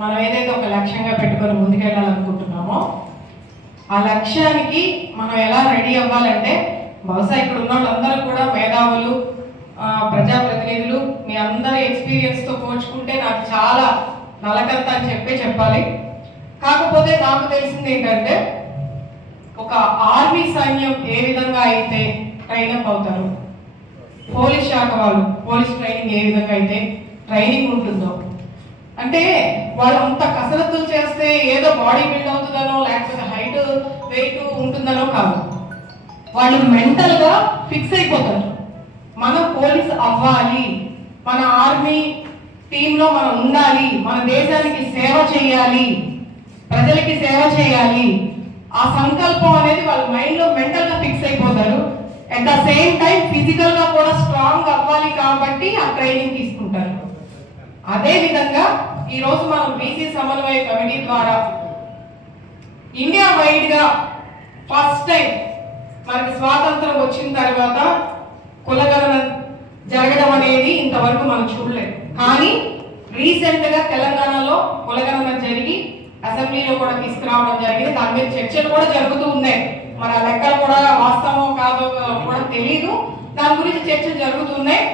మనం ఏదైతే ఒక లక్ష్యంగా పెట్టుకొని ముందుకెళ్ళాలనుకుంటున్నామో ఆ లక్ష్యానికి మనం ఎలా రెడీ అవ్వాలంటే, బహుశా ఇక్కడ ఉన్న వాళ్ళందరూ కూడా మేధావులు, ప్రజాప్రతినిధులు, మీ అందరి ఎక్స్పీరియన్స్తో పోల్చుకుంటే నాకు చాలా నలకంత అని చెప్పాలి. కాకపోతే నాకు తెలిసింది ఏంటంటే, ఒక ఆర్మీ సైన్యం ఏ విధంగా అయితే ట్రైనప్ అవుతారు, పోలీస్ శాఖ వాళ్ళు పోలీస్ ట్రైనింగ్ ఏ విధంగా అయితే ట్రైనింగ్ ఉంటుందో, అంటే వాళ్ళు అంత కసరత్తులు చేస్తే ఏదో బాడీ బిల్డ్ అవుతుందనో లేకపోతే హైట్ వెయిట్ ఉంటుందనో కాదు. వాళ్ళు మెంటల్గా ఫిక్స్ అయిపోతారు, మనం పోలీస్ అవ్వాలి, మన ఆర్మీ టీంలో మనం ఉండాలి, మన దేశానికి సేవ చేయాలి, ప్రజలకి సేవ చేయాలి. ఆ సంకల్పం అనేది వాళ్ళ మైండ్లో మెంటల్గా ఫిక్స్ అయిపోతారు. అట్ ద సేమ్ టైం ఫిజికల్గా కూడా స్ట్రాంగ్ అవ్వాలి కాబట్టి ఆ ట్రైనింగ్ తీసుకుంటారు. అదే విధంగా ఈరోజు మనం బీసీ సమన్వయ కమిటీ ద్వారా ఇండియా వైడ్గా ఫస్ట్ టైం మనకి స్వాతంత్రం వచ్చిన తర్వాత కులగణన జరగడం అనేది ఇంతవరకు మనం చూడలేదు. కానీ రీసెంట్గా తెలంగాణలో కులగణన జరిగి అసెంబ్లీలో కూడా తీసుకురావడం జరిగింది. దాని మీద చర్చలు కూడా జరుగుతూ ఉన్నాయి. మన లెక్కలు కూడా వాస్తవం కాదో కూడా తెలియదు, దాని గురించి చర్చలు జరుగుతున్నాయి.